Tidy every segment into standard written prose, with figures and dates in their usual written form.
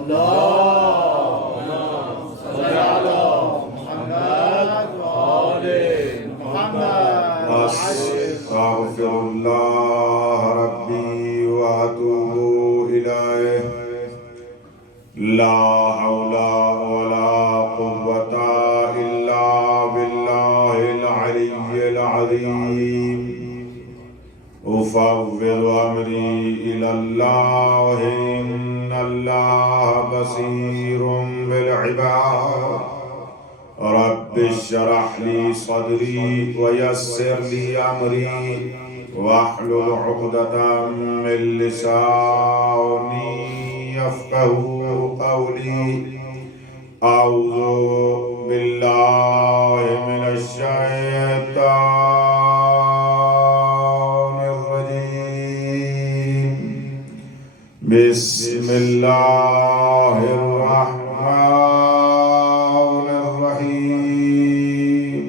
اللهم صل على محمد وآل محمد. أستغفر الله ربي وأتوب إليه. لا حول ولا قوة إلا بالله العلي العظيم. أفوض أمري إلى الله إن الله بصير بالعباد. رب اشرح لي صدري ويسر لي أمري واحلل عقدة من لساني يفقهوا قولي. أعوذ بالله من الشيطان الرجيم. بسم الله الرحمن الرحيم.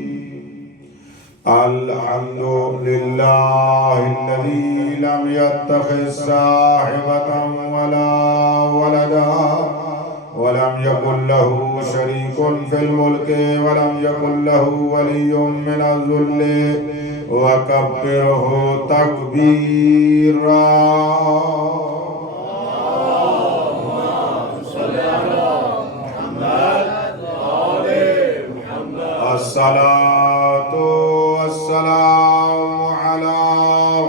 الحمد لله الذي لم يتخذ صاحبة ولا ولدا ولم يكن له شريك في الملك ولم يكن له ولي من الذل وكبره تكبيرا. الصلاة والسلام على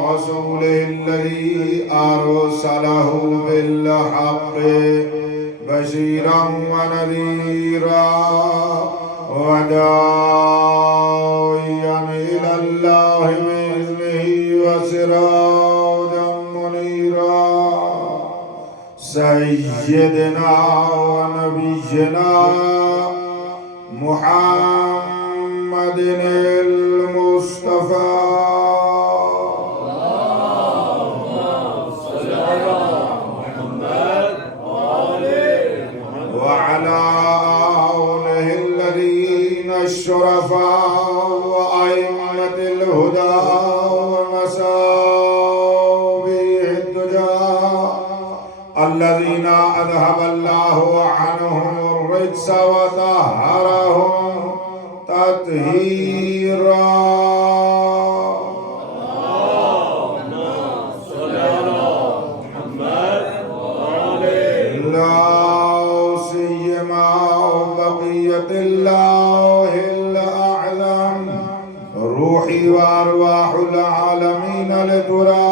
رسوله الذي أرسله بالحق بشيرا ونذيرا وداعيا إلى الله بإذنه وسراجا منيرا. سيدنا ونبينا محمد المصطفى. اللهم صل على محمد وآل محمد وعلى آله الذين الشرفاء وأئمة الهدى ومصابيح الدجى الذين أذهب الله عنهم الرجس وطهرهم تطهيرا. اللهم صل على محمد وآل لا سيما بقية الله الأعظم روحي وأرواح العالمين لترى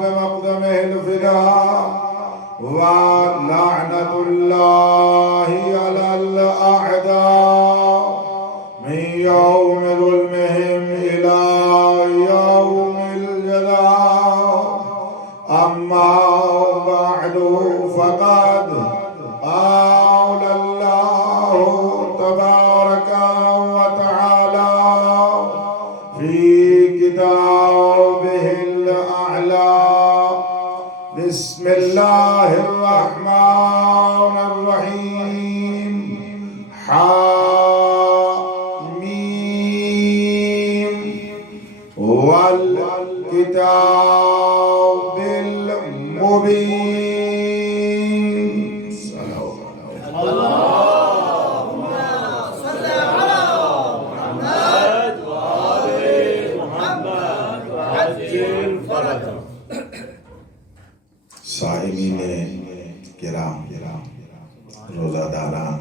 بمقدمه الفداء. ولعنة الله على الأعداء من يوم ظلمهم إلى يوم الجزاء. أما بعد فقد قال الله تبارك وتعالى في كتابه الأعلى. بسم الله الرحمن الرحيم. حميم والكتاب المبين. اللهم صل على محمد وآل محمد وعجل فرجه. صائمین کرام، روزہ داران،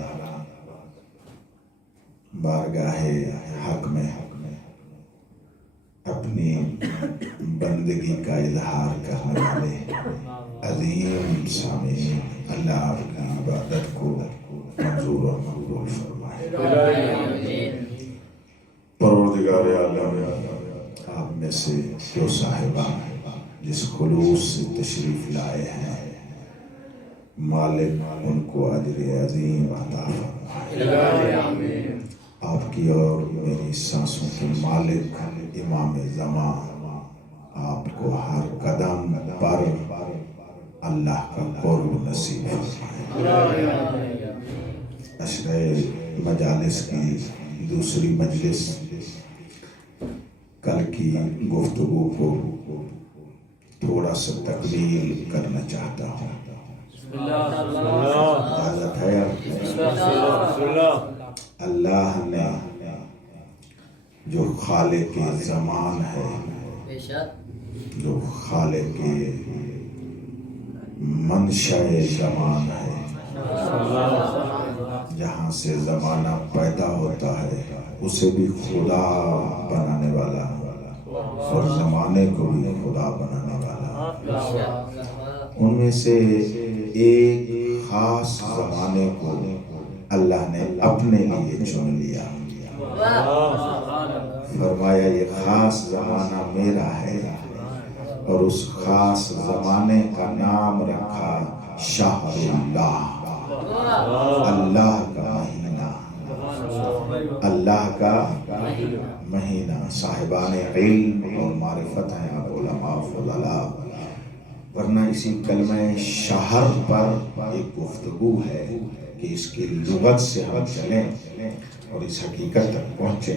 بارگاہ حق میں اپنی بندگی کا اظہار کرنے والے عظیم سامعین، اللہ آپ کی عبادت کو منظور و مقبول فرمائے. پروردگار عالم، آپ میں سے جو صاحبان جس خلوص سے تشریف لائے ہیں، مالک ان کو اجر عظیم عطا فرمائے. آپ کی اور میری سانسوں کے مالک امام زمان آپ کو ہر قدم پر اللہ کا قرب نصیب فرمائے. عشرۂ مجالس کی دوسری مجلس کل کی گفتگو کو تھوڑا سا تکمیل کرنا چاہتا ہوں. جو خالق زمان ہے، جو خالق منشأ زمان ہے، جہاں سے زمانہ پیدا ہوتا ہے اسے بھی خدا بنانے والا اور زمانے کو بھی خدا بنانے والا، ان میں سے ایک خاص زمانے کو اللہ نے اپنے لیے چن لیا، فرمایا یہ خاص زمانہ میرا ہے، اور اس خاص زمانے کا نام رکھا شہر اللہ، اللہ کا مہینہ، اللہ کا مہینہ۔ صاحبان علم اور معرفت ہیں اب علماء فضلاء، ورنہ اسی کلمہ شہر پر ایک گفتگو ہے کہ اس کی لغت سے ہم چلیں اور اس حقیقت تک پہنچے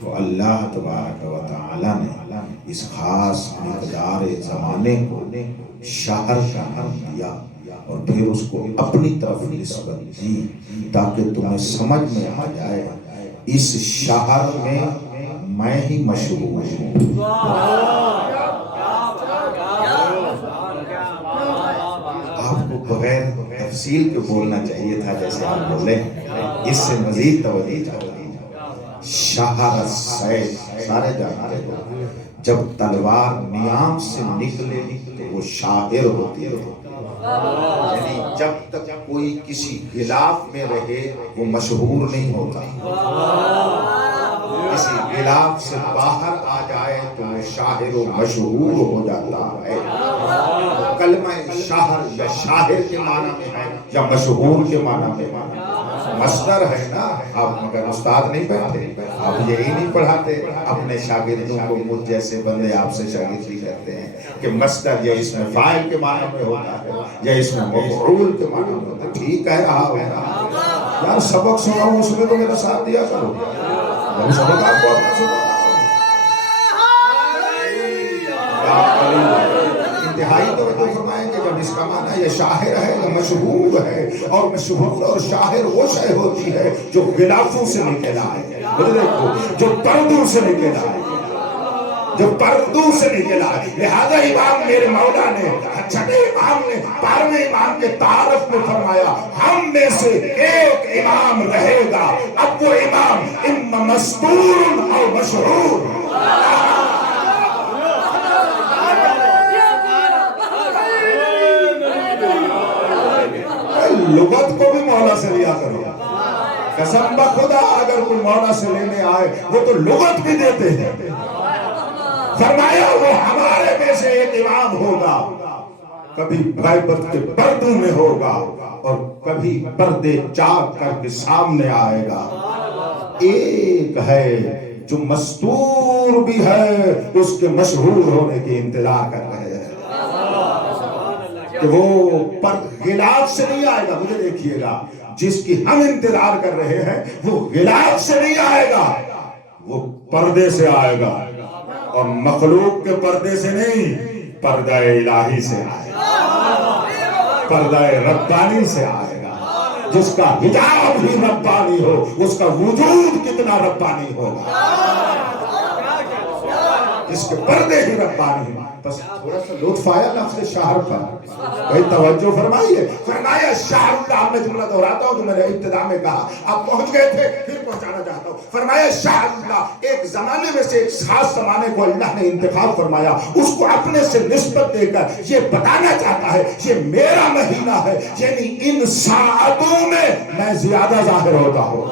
تو اللہ تبارک و تعالی نے اس خاص مقدار زمانے کو شہر کا نام دیا اور پھر اس کو اپنی طرف نسبت دی تاکہ تمہیں سمجھ میں آ جائے اس شہر میں ہی مشہور ہوں۔ آپ کو بغیر تفصیل کے بولنا چاہیے تھا جیسے آپ بولے، اس سے مزید توجہ چاہیے۔ شہر السیف سارے جانتے ہو، جب تلوار نیام سے نکلے تو وہ شاعر ہوتی ہے، یعنی جب تک کوئی کسی غلاف میں رہے وہ مشہور نہیں ہوتا، کسی غلاف سے باہر آ جائے تو وہ شاعر و مشہور ہو جاتا ہے۔ کلمہ شاعر یا شاعر کے معنی میں ہے یا مشہور کے معنی میں مصدر ہے نا۔ آپ مگر استاد نہیں بیٹھتے، آپ یہی نہیں پڑھاتے اپنے شاگردوں کو، مجھ جیسے بندے آپ سے شاگردی کرتے ہیں کہ مصدر یا اس میں فاعل کے معنی میں ہوتا ہے یا اس میں مفعول کے معنی میں ہوتا ہے۔ ٹھیک کہہ رہا ہو یار، سبق سناؤں اس میں تو میرا ساتھ دیا کرو، میں سبق آپ کو اپنا سناتا ہوں۔ انتہائی توجہ فرمائیں کہ جب اس کا معنی یہ شاعر ہے یا مشہور ہے، اور مشہور اور شاعر وہ شے ہوتی ہے جو غلافوں سے نکل آئے، جو پردوں سے نکل آئے، جو پردوں سے نکل آئے۔ لہذا امام میرے مولا نے چھٹے امام نے 12ویں امام کے تعارف میں فرمایا ہم میں سے ایک امام رہے گا، اب وہ امام اما مستور اور مشہور۔ لغت کو بھی مولا سے لیا کرو، قسم بخدا اگر کوئی مولا سے لینے آئے وہ تو لغت بھی دیتے ہیں۔ فرمایا وہ ہمارے میں سے ایک امام ہوگا، کبھی غیبت کے پردوں میں ہوگا اور کبھی پردے چاک کر کے سامنے آئے گا۔ ایک ہے جو مستور بھی ہے، اس کے مشہور ہونے کی انتظار کر رہے ہیں کہ وہ غلاف سے نہیں آئے گا۔ مجھے دیکھیے گا، جس کی ہم انتظار کر رہے ہیں وہ غلاف سے نہیں آئے گا، وہ پردے سے آئے گا، اور مخلوق کے پردے سے نہیں، پردہ الہی سے آئے گا، پردہ ربانی سے آئے گا، جس کا حجاب بھی ربانی ہو، اس کا وجود کتنا ربانی ہوگا، جس کے پردے ہی ربانی ہیں۔ بس تھوڑا سا لطف آیا لفظ شہر پر، بھائی توجہ فرمائیے۔ فرمایا شہر اللہ، میں جملہ دہراتا ہوں جو میں نے ابتدا میں کہا، آپ پہنچ گئے تھے پھر پہنچانا چاہتا ہوں۔ فرمایا شہر اللہ، ایک زمانے میں سے ایک خاص زمانے کو اللہ نے انتخاب فرمایا، اس کو اپنے سے نسبت دے کر یہ بتانا چاہتا ہے یہ میرا مہینہ ہے، یعنی ان ساعتوں میں زیادہ ظاہر ہوتا ہوں،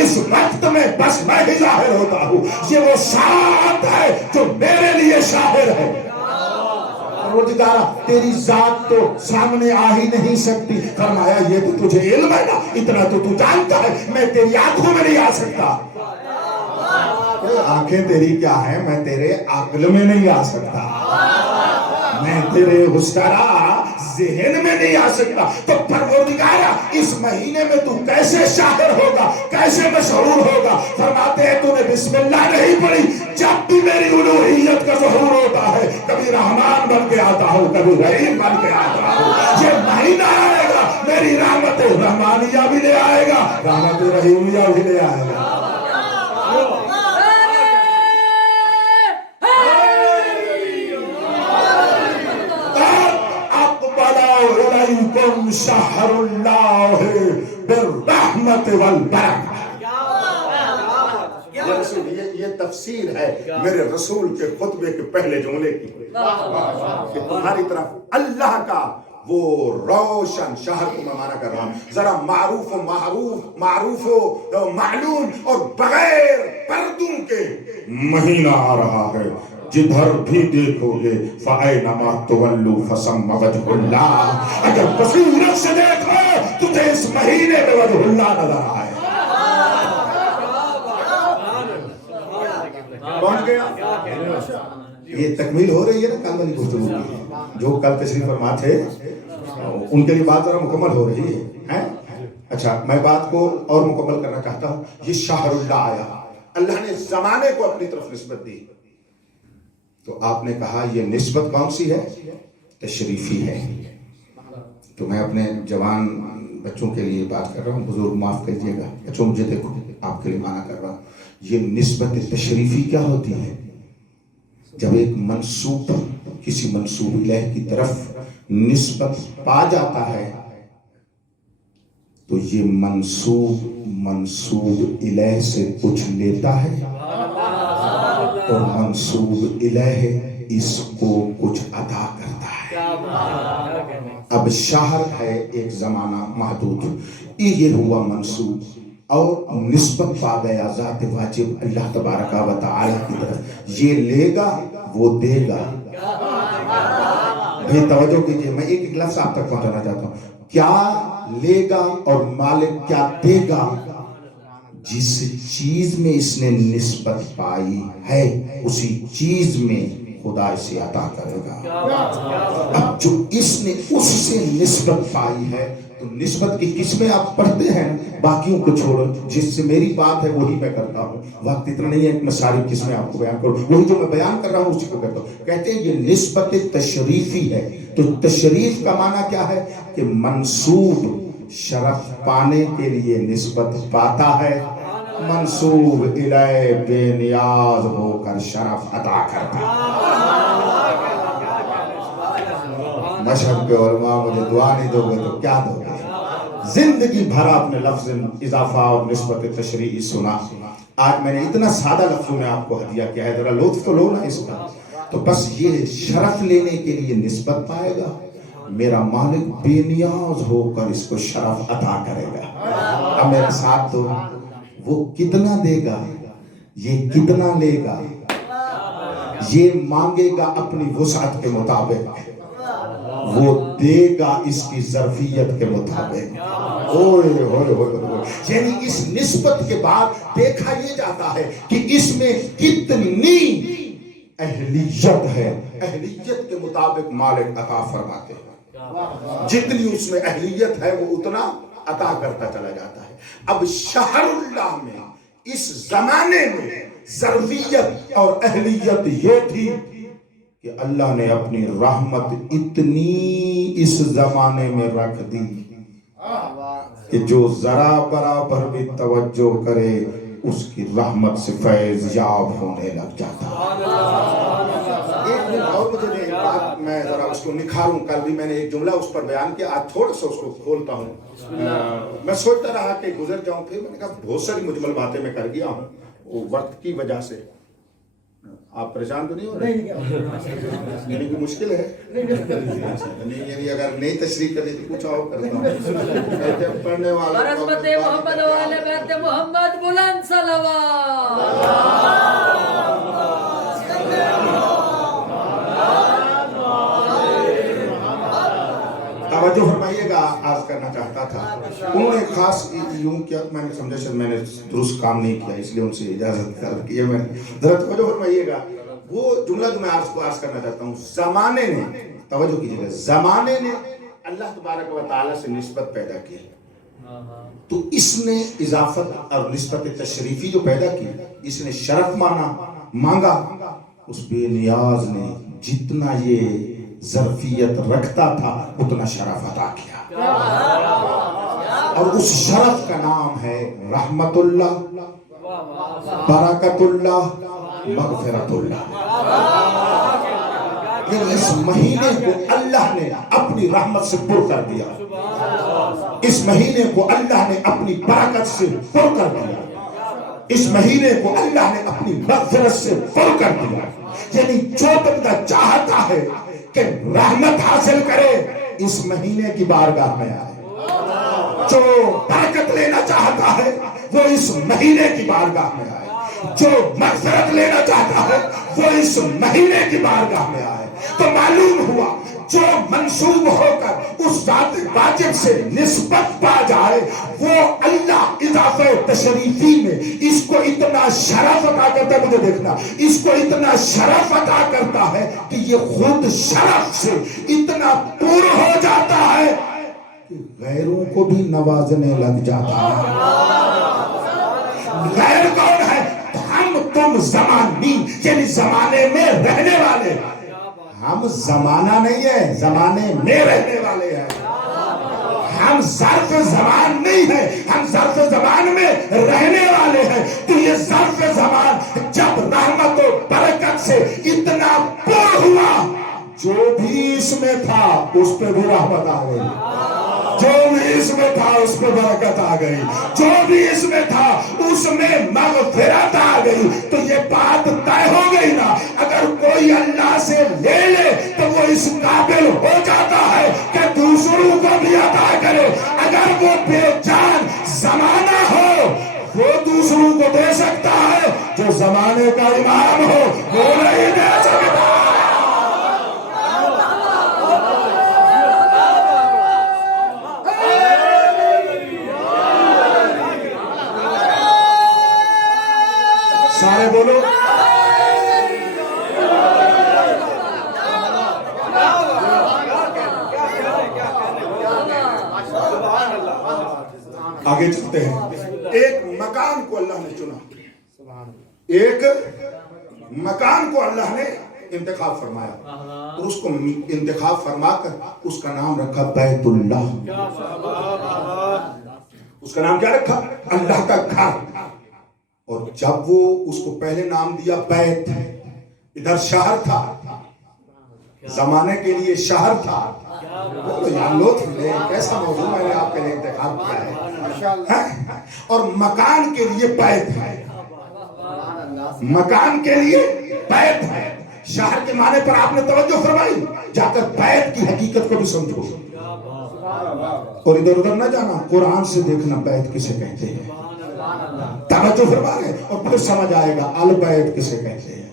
اس وقت میں بس میں ہی ظاہر ہوتا ہوں، یہ وہ ساعت ہے جو میرے لیے شاہر ہے۔ پروردگارا تیری ذات تو سامنے آ ہی نہیں سکتی، فرمایا یہ تو تجھے علم ہے نا، اتنا تو تو جانتا ہے، میں تیری آنکھوں میں نہیں آ سکتا۔ آنکھیں تیری کیا ہیں، میں تیرے عقل میں نہیں آ سکتا، میں تیرے حسرا ذہن میں نہیں آ سکتا۔ تو پروردگارا اس مہینے میں تو کیسے شاہر ہوگا، کیسے مشہور ہوگا؟ فرماتے ہیں تو نے بسم اللہ نہیں پڑھی، جب بھی میری الوہیت کا ظہور ہوتا ہے کبھی رحمان بن کے آتا ہوں، کبھی رحیم بن کے آتا ہوں۔ یہ مہینہ آئے گا میری رحمت رحمانیہ بھی لے آئے گا، رحمت رحیمیہ بھی لے آئے گا۔ علیکم شہر اللہ بالرحمت والبرکہ. یہ تفسیر ہے میرے رسول کے خطبے کے پہلے جملے کی کہ تمہاری طرف اللہ کا وہ روشن شہر کو میں مانا کر رہا ہوں. ذرا معروف و معلوم اور بغیر پردوں کے مہینہ آ رہا ہے. جدھر بھی دیکھو گے فَأَيْنَمَا تُوَلُّوا فَثَمَّ وَجْهُ اللَّهِ. اگر بصیرت سے دیکھو تجھے اس مہینے میں وجہ اللہ نظر آئے. پہنچ گیا. یہ تکمیل ہو رہی ہے نا کل والی گفتگو کی. جو کل تشریف فرما تھے ان کے لیے بات ذرا مکمل ہو رہی ہے. اچھا میں بات کو اور مکمل کرنا چاہتا ہوں. یہ شہر اللہ آیا, اللہ نے زمانے کو اپنی طرف نسبت دی. تو آپ نے کہا یہ نسبت کون سی ہے؟ تشریفی ہے. تو میں اپنے جوان بچوں کے لیے بات کر رہا ہوں, بزرگ معاف کیجیے گا, بچوں مجھے دیکھو آپ کے لیے معنی کر رہا ہوں. یہ نسبت تشریفی کیا ہوتی ہے؟ جب ایک منسوب کسی منسوب الہ کی طرف نسبت پا جاتا ہے تو یہ منسوب الہ سے کچھ لیتا ہے اور منسوب الہ اس کو کچھ عطا کرتا ہے. اب شہر ہے ایک زمانہ محدود, یہ ہوا منسوب اور نسبت پا گیا ذات واجب اللہ تبارک و تعالی کی طرف. یہ لے گا وہ دے گا. بھئی توجہ کیجئے, میں ایک لفظ آپ تک پہنچانا چاہتا ہوں. کیا لے گا اور مالک کیا دے گا؟ جس چیز میں اس نے نسبت پائی ہے اسی چیز میں خدا اسے عطا کرے گا. اب جو اس نے اس سے نسبت پائی ہے تو نسبت کی قسمیں آپ پڑھتے ہیں, باقیوں کو چھوڑو. جس سے میری بات ہے وہی میں کرتا ہوں. وقت اتنا نہیں ہے کہ میں ساری قسمیں آپ کو بیان کروں, وہی جو میں بیان کر رہا ہوں اسی کو کہتا ہوں. کہتے ہیں یہ نسبت تشریفی ہے. تو تشریف کا معنی کیا ہے؟ کہ منسوب شرف پانے کے لیے نسبت پاتا ہے, منسوب الہ بے نیاز ہو کر شرف عطا کرتا ہے. مشہد کے علماء مجھے دعا نہیں دو گے تو کیا دو گے؟ زندگی بھر آپ نے لفظ اضافہ اور نسبت تشریعی سنا. آج میں نے اتنا سادہ لفظوں میں آپ کو ہدیہ کیا ہے, ذرا لطف تو لو نا اس کا. تو بس یہ شرف لینے کے لیے نسبت پائے گا, میرا مالک بے نیاز ہو کر اس کو شرف عطا کرے گا. اب میرے ساتھ تو وہ کتنا دے گا, یہ کتنا لے گا, یہ مانگے گا اپنی وسعت کے مطابق, وہ دے گا اس کی ظرفیت کے مطابق. اوئے ہوئے ہوئے. یعنی اس نسبت کے بعد دیکھا یہ جاتا ہے کہ اس میں کتنی اہلیت ہے, اہلیت کے مطابق مالک عطا فرماتے ہیں. جتنی اس میں اہلیت ہے وہ اتنا عطا کرتا چلا جاتا ہے. اب شہر اللہ میں اس زمانے میں ظرفیت اور اہلیت یہ تھی کہ اللہ نے اپنی رحمت اتنی اس زمانے میں رکھ دی کہ جو ذرا برابر بھی توجہ کرے اس کی رحمت سے فیض یاب ہونے لگ جاتا. ایک دن اور مجھے ایک بات میں ذرا اس کو نکھاروں. کل بھی میں نے ایک جملہ اس پر بیان کیا, آج تھوڑا سا اس کو کھولتا ہوں. میں سوچتا رہا کہ گزر جاؤں, پھر میں نے کہا بہت ساری مجمل باتیں میں کر گیا ہوں وہ وقت کی وجہ سے. آپ پریشان تو نہیں ہو رہے؟ یعنی کہ مشکل ہے نہیں, یعنی اگر نئی تشریح کریں تو کچھ اور کرتا ہوں. پڑھنے والا رحمت محمد والے بیت محمد بلند صلوات. توجہ فرمائیے گا, آغاز کرنا چاہتا تھا. انہوں نے خاص یوں کیا, میں نے سمجھا شاید میں نے درست کام نہیں کیا, اس لیے ان سے اجازت طلب کی ہے. میں ذرا توجہ فرمائیے گا, وہ جملہ جو میں عرض کرنا چاہتا ہوں. زمانے نے, توجہ کیجیے گا, زمانے نے اللہ تبارک و تعالی سے نسبت پیدا کی تو اس نے اضافت اور نسبت تشریفی جو پیدا کی, اس نے شرف مانگا. اس بے نیاز نے جتنا یہ ظرفیت رکھتا تھا اتنا شرف عطا کیا, اور اس شرف کا نام ہے رحمت اللہ, برکت اللہ, مغفرت اللہ. اس مہینے کو اللہ نے اپنی رحمت سے پر کر دیا، اس مہینے کو اللہ نے اپنی برکت سے پر کر دیا، اس مہینے کو اللہ نے اپنی مغفرت سے پر کر دیا۔ یعنی جو بندہ چاہتا ہے کہ رحمت حاصل کرے اس مہینے کی بارگاہ میں آئے، جو برکت لینا چاہتا ہے وہ اس مہینے کی بارگاہ میں آئے، جو مغفرت لینا چاہتا ہے وہ اس مہینے کی بارگاہ میں آئے۔ تو معلوم ہوا جو منسوب ہو کر اس ذات واجب سے نسبت پا جائے وہ اللہ اضافہ تشریفی میں اس کو اتنا شرف عطا کرتا ہے، مجھے دیکھنا، اس کو اتنا شرف عطا کرتا ہے کہ یہ خود شرف سے اتنا پر ہو جاتا ہے کہ غیروں کو بھی نوازنے لگ جاتا ہے۔ غیر کون ہے؟ ہم تم زمانی، یعنی زمانے میں رہنے والے۔ ہم زمانہ نہیں ہے، زمانے میں رہنے والے ہیں۔ ہم ظرف زمان نہیں ہے، ہم ظرف زمان میں رہنے والے ہیں۔ تو یہ ظرف زمان جب رحمت و برکت سے اتنا پر ہوا، جو بھی اس میں تھا اس پہ بھی رحمت آ گئی، جو بھی اس میں تھا اس پہ برکت آ گئی، جو بھی اس میں تھا اس میں مغفرت آ گئی۔ تو یہ بات طے ہو گئی نا، اگر کوئی اللہ سے لے لے تو وہ اس قابل ہو جاتا ہے کہ دوسروں کو بھی عطا کرے۔ اگر وہ بے جان زمانہ ہو وہ دوسروں کو دے سکتا ہے، جو زمانے کا امام ہو وہ نہیں دے سکتا۔ سارے بولو آگے چلتے ہیں۔ ایک مکان کو اللہ نے چنا، ایک مکان کو اللہ نے انتخاب فرمایا اور اس کو انتخاب فرما کر اس کا نام رکھا بیت اللہ۔ اس کا نام کیا رکھا؟ اللہ کا گھر۔ اور جب وہ اس کو پہلے نام دیا بیت، ادھر شہر تھا، زمانے کے لیے شہر تھا، بولو یا لطف لے، کیسا موضوع میں نے آپ کے لیے انتخاب کیا ہے۔ اور مکان کے لیے بیت ہے، مکان کے لیے بیت ہے۔ شہر کے معنی پر آپ نے توجہ فرمائی، جا کر بیت کی حقیقت کو بھی سمجھو اور ادھر ادھر نہ جانا، قرآن سے دیکھنا بیت کسے کہتے ہیں، توجہ فرما رہے، اور پھر سمجھ آئے گا البیت کسے کہتے ہیں۔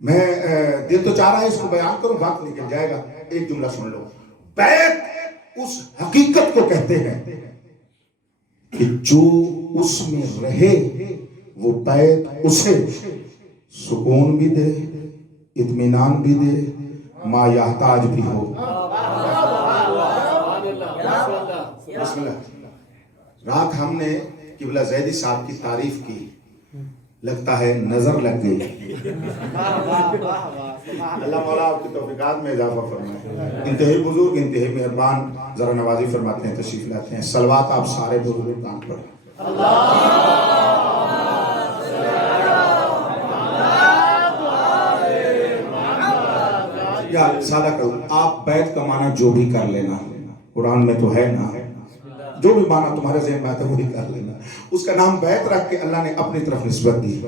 میں دل تو چاہ رہا ہے اس کو بیان کروں، وقت نکل جائے گا، ایک جملہ سن لو۔ بیت اس حقیقت کو کہتے ہیں کہ جو اس میں رہے وہ بیت اسے سکون بھی دے، اطمینان بھی دے، ما یحتاج بھی ہو۔ بسم اللہ۔ رات ہم نے قبلہ زیدی صاحب کی تعریف کی، لگتا ہے نظر لگ گئی۔ اللہ مولا آپ کی توفیقات میں اضافہ فرمائے۔ انتہائی بزرگ، انتہائی مہربان، ذرا نوازی فرماتے ہیں، تشریف لاتے ہیں۔ صلوات آپ سارے بزرگ کام پڑھیں۔ یا سادہ کرو، آپ بیت کا معنی جو بھی کر لینا، قرآن میں تو ہے نا، جو بھی معنی تمہارے ذہن میں آتا ہے وہی کر لینا۔ اس کا نام بیت رکھ کے اللہ نے اپنی طرف نسبت دی،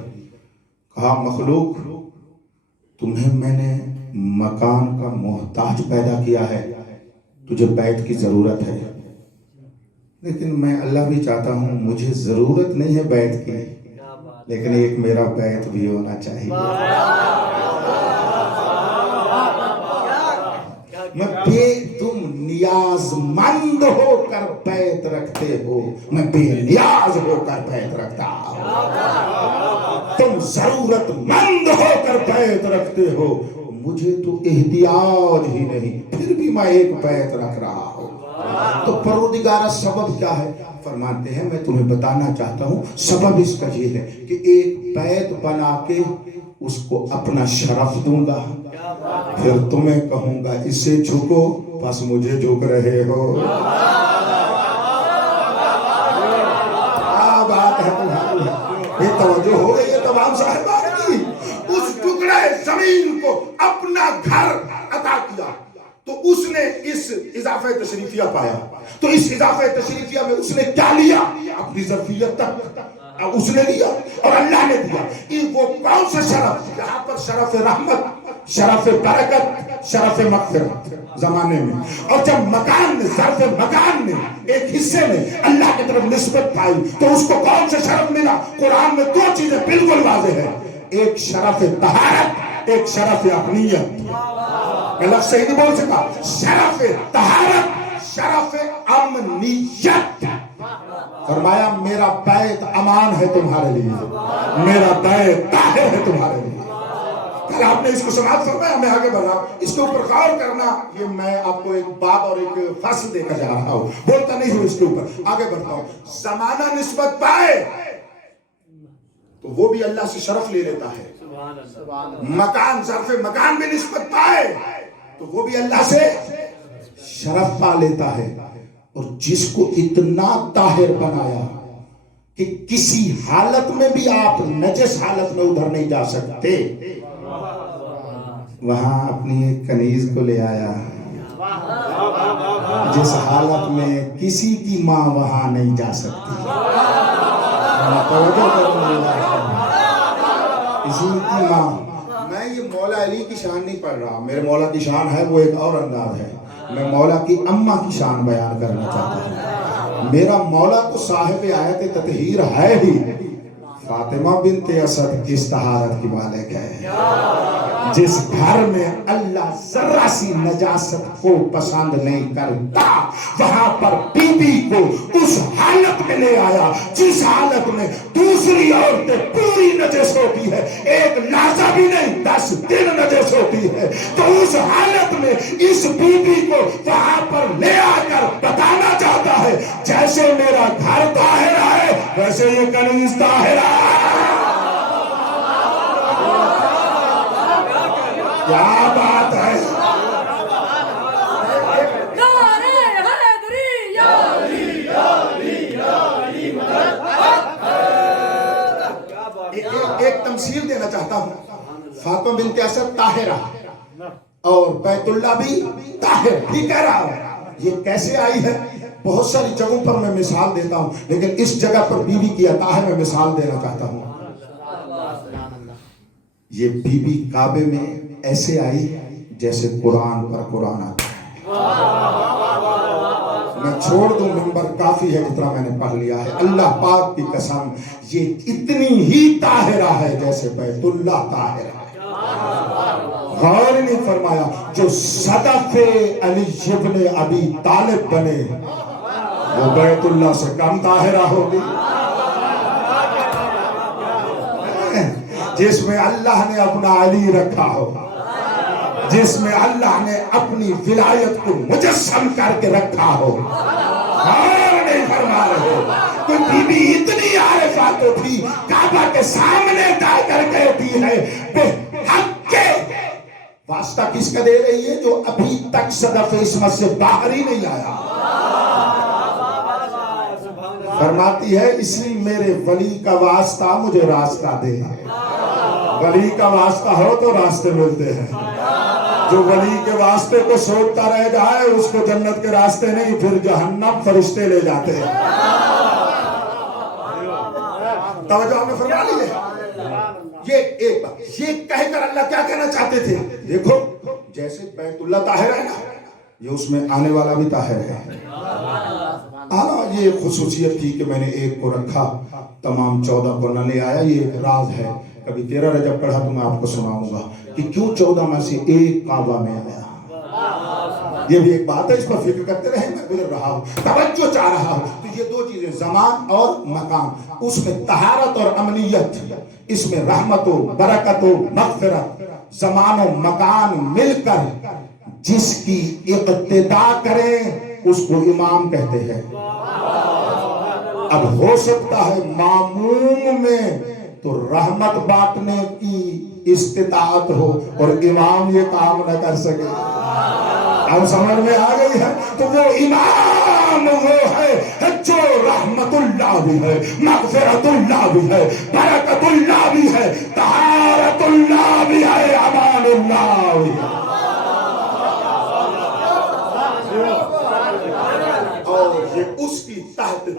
کہا مخلوق تمہیں میں نے مکان کا محتاج پیدا کیا ہے، تجھے بیت کی ضرورت ہے، لیکن میں اللہ بھی چاہتا ہوں مجھے ضرورت نہیں ہے بیت کی، لیکن ایک میرا بیت بھی ہونا چاہیے۔ میں بے تم نیاز مند ہو کر بیت رکھتے ہو، میں بے نیاز ہو کر بیت رکھتا ہوں۔ تم ضرورت مند ہو کر بیت رکھتے ہو، مجھے تو احتیاج ہی نہیں، پھر بھی میں ایک بیت رکھ رہا ہوں۔ تو پروردگارہ سبب کیا ہے؟ فرماتے ہیں میں تمہیں بتانا چاہتا ہوں، سبب اس کا یہ ہے کہ ایک بیت بنا کے اس کو اپنا شرف دوں گا، پھر تمہیں کہوں گا اسے جھکو، بس مجھے جھک رہے ہو۔ بات ہے تمہاری، یہ توجہ ہو گئی ہے تمام صاحبان کی۔ اس ٹکڑے زمین کو اپنا گھر تو اس نے اس اضافہ تشریفیہ پایا. تو اس اضافہ تشریفیہ میں اس نے کیا لیا؟ اپنی ظرفیت تک اس نے لیا اور اللہ نے دیا. وہ کون سا شرف؟ یہاں پر شرف رحمت، شرف برکت، شرف مغفرت زمانے میں. اور جب مکان نے، ظرف مکان نے ایک حصے میں اللہ کی طرف نسبت پائی تو اس کو کون سا شرف ملا؟ قرآن میں دو چیزیں بالکل واضح ہے، ایک شرف طہارت، ایک شرف اپنیت. میں لفظ صحیح نہیں بول سکا. شرف طہارت، شرف امنیت. فرمایا میرا بیت امان ہے تمہارے لیے، میرا بیت طاہر ہے تمہارے لیے. کل آپ نے اس کو سماعت فرمایا. میں آگے بڑھا، اس کے اوپر غور کرنا. یہ میں آپ کو ایک باب اور ایک فصل دے کر جا رہا ہوں، بولتا نہیں ہوں اس کے اوپر. آگے بڑھتا ہوں. زمانہ نسبت پائے تو وہ بھی اللہ سے شرف لے لیتا ہے. مکان، ظرف مکان بھی نسبت پائے تو وہ بھی اللہ سے شرف پا لیتا ہے. اور جس کو اتنا طاہر بنایا کہ کسی حالت میں بھی آپ نجس حالت میں ادھر نہیں جا سکتے، وہاں اپنی ایک کنیز کو لے آیا جس حالت میں کسی کی ماں وہاں نہیں جا سکتی. کسی کی ماں. میں یہ مولا علی کی شان نہیں پڑھ رہا، میرے مولا کی شان ہے وہ ایک اور انداز ہے. میں مولا کی اماں کی شان بیان کرنا چاہتا ہوں. میرا مولا تو صاحب آیت تطہیر ہے ہی. فاطمہ بنت اسد کس طہارت کی مالک ہے. جس گھر میں اللہ ذرہ سی نجاست کو پسند نہیں کرتا، وہاں پر بی بی کو اس حالت میں لے آیا جس حالت میں دوسری عورتیں پوری نجس ہوتی ہے، ایک لحظہ بھی نہیں 10 دن نجس ہوتی ہے. تو اس حالت میں اس بی بی کو وہاں پر لے آ کر بتانا چاہتا ہے جیسے میرا گھر طاہر ہے ویسے یہ کنیز طاہر ہے. کیا بات ہے. ایک تمثیل دینا چاہتا ہوں. فاطمہ بنت اسد طاہرہ اور بیت اللہ بھی طاہر ہی کہہ رہا ہوں. یہ کیسے آئی ہے؟ بہت ساری جگہوں پر میں مثال دیتا ہوں، لیکن اس جگہ پر بی بی کی عطا ہے، میں مثال دینا چاہتا ہوں. یہ بی بی کعبے میں ایسے آئی جیسے قرآن پر قرآن آتا ہے. میں چھوڑ دوں منبر، کافی ہے جتنا میں نے پڑھ لیا ہے. اللہ پاک کی قسم یہ اتنی ہی طاہرہ ہے جیسے بیت اللہ طاہر ہے. غور نہیں فرمایا. جو صدف علی ابن ابی طالب بنے وہ بیت اللہ سے کم طاہرہ ہوگی. جس میں اللہ نے اپنا علی رکھا ہو، جس میں اللہ نے اپنی ولایت کو مجسم کر کے رکھا ہو. اور نہیں فرما رہے. کوئی بی بی اتنی عارفہ تو تھی، کعبہ کے سامنے جا کر کہتی ہے بے حق کے واسطہ کس کا دے رہی ہے؟ جو ابھی تک صدف عصمت سے باہر ہی نہیں آیا. فرماتی ہے اس لیے میرے ولی کا واسطہ مجھے راستہ دے. ولی کا واسطہ ہو تو راستے ملتے ہیں. جو ولی کے واسطے کو سوچتا رہ جائے اس کو جنت کے راستے نہیں، پھر جہنم فرشتے لے جاتے ہیں. توجہ ہم نے فرما لی ہے. یہ کہہ کر اللہ کیا کہنا چاہتے تھے؟ دیکھو جیسے بیت اللہ طاہر ہے نا، یہ اس میں آنے والا بھی طاہر ہے. یہ خصوصیت تھی کہ میں نے ایک کو رکھا، تمام 14 کو نہ لے آیا. یہ ایک راز ہے، کبھی 13 رجب پڑھا تو میں آپ کو سناؤں گا کہ کیوں 14 میں سے ایک کعبہ میں آیا. یہ بھی ایک بات ہے، اس پر فکر کرتے رہے. میں گزر رہا ہوں، توجہ چاہ رہا ہوں. تو یہ دو چیزیں زمان اور مکان، اس میں طہارت اور امنیت، اس میں رحمت و برکت و مغفرت. زمان و مکان مل کر جس کی اقتدا کریں اس کو امام کہتے ہیں. اب ہو سکتا ہے معموم میں تو رحمت بانٹنے کی استطاعت ہو اور امام یہ کام نہ کر سکے. اب سمجھ میں آ گئی ہے. تو وہ امام وہ ہے جو رحمت اللہ بھی ہے، مغفرت اللہ بھی ہے، برکت اللہ بھی ہے، طہارت اللہ بھی ہے، امان اللہ بھی ہے.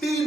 3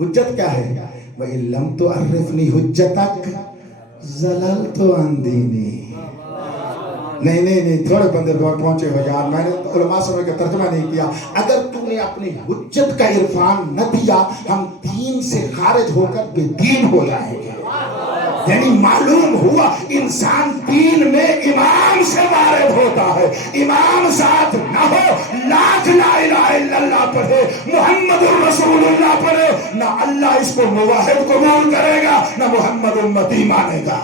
حجت کیا ہے؟ وَإِن لَمْ تُعَرِّفْنِي حُجَّتَكَ زَلَلْتُ عَنْ دِينِي. نہیں تھوڑے بندے پہنچے ہو یار. میں نے علماء صاحب کا ترجمہ نہیں کیا. اگر تم نے اپنی حجت کا عرفان نہ دیا ہم دین سے خارج ہو کر بے دین ہو جائیں گے. یعنی معلوم ہوا انسان دین میں امام سے وارد ہوتا ہے. امام ساتھ نہ ہو لاکھ لا الہ الا اللہ پڑھے محمد الرسول اللہ پڑھے نہ اللہ اس کو موحد قبول کرے گا نہ محمد امتی مانے گا.